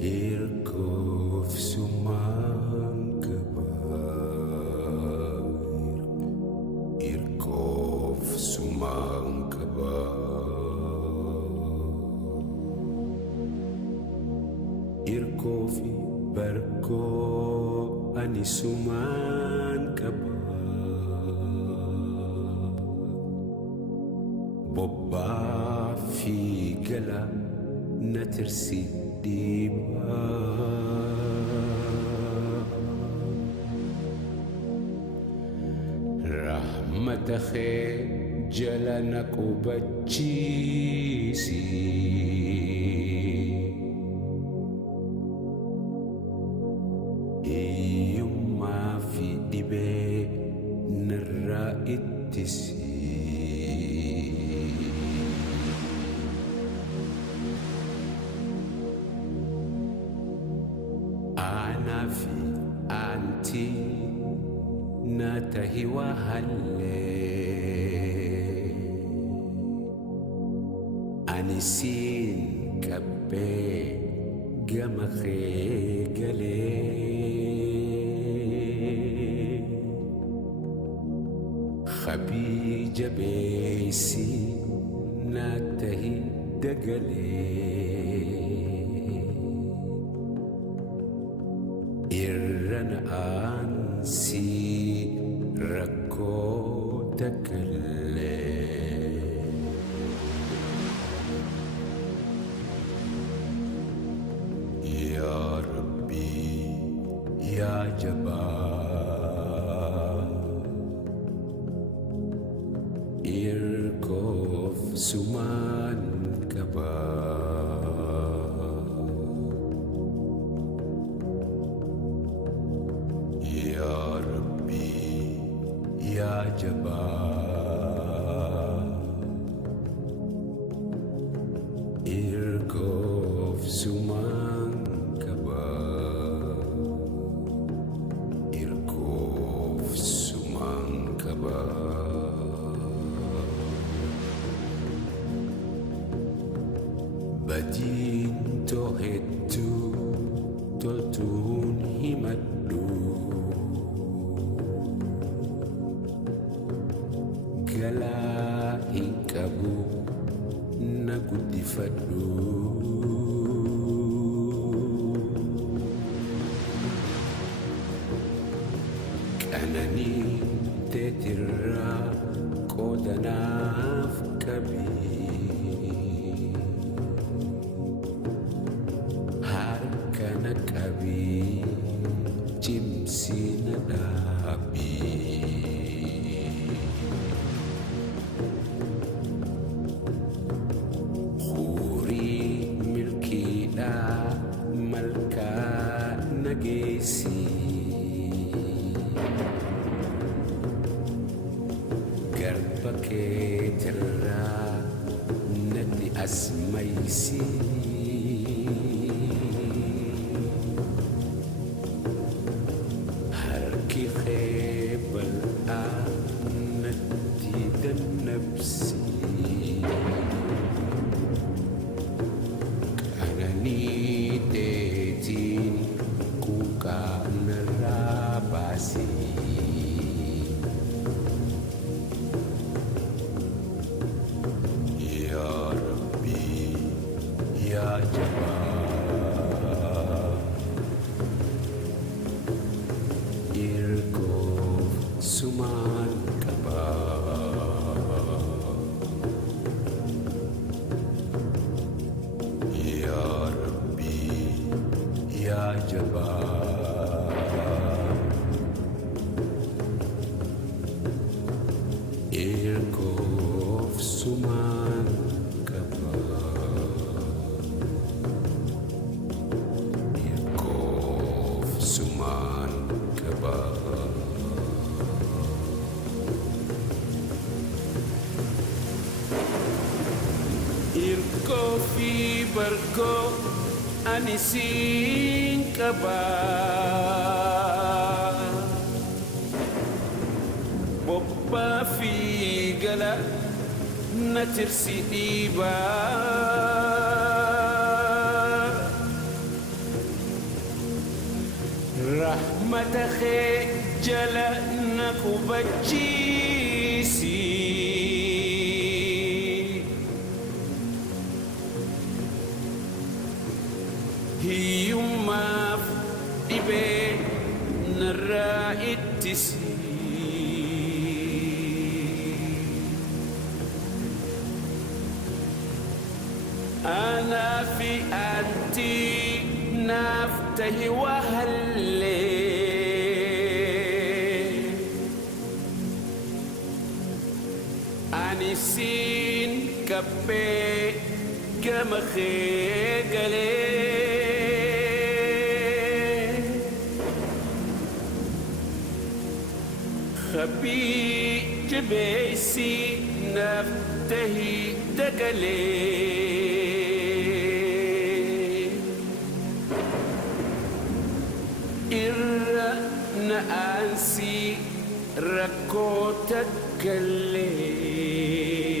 Irkov sumangkaba, Irkov sumangkaba, Irkofi barko anisuman kaba, Bobba figala natirsi diba, rahmatakhe jala nakubachisi, iyum mafi dibe nara ittisi, Anafi anti natahiwa halle, Anisin kabbe gamakhe gale, Khadija besi natahi dagale, Irran ansi rakko takalle, Ya Rabbi Ya Jabbar, Irkov suman kaba, Ya Rabbi Ya Jabbar, Irkov sumangkaba, Irkov sumangkaba, Badin tohetu toltun himaddu, Gala hinkabu nagudifaddu, Kanani tetirra kodanaf kabi, Harkana kabi jimsi nadabi, Malka nagesi, Garba ke terra nati asmaisi, Harki khebal nati dan nafsi, Kanani tetin kuka narabasi, Ya Rabbi Ya Jabbar, Irkov suman kaba, Ya Rabbi Ya Jabbar, Irkov suman kaba, Irkov suman kaba, Irkofi barko anisin kaba, Bobba figala نترسي ديبا رحمة خجل نكوبجيسي هيوما إبه نرائتسي أنا في أنتي نفته وهلي أنسين كبي كمخي قلي خبي جبيسي نفته دقلي نأنسي ركوتك الليل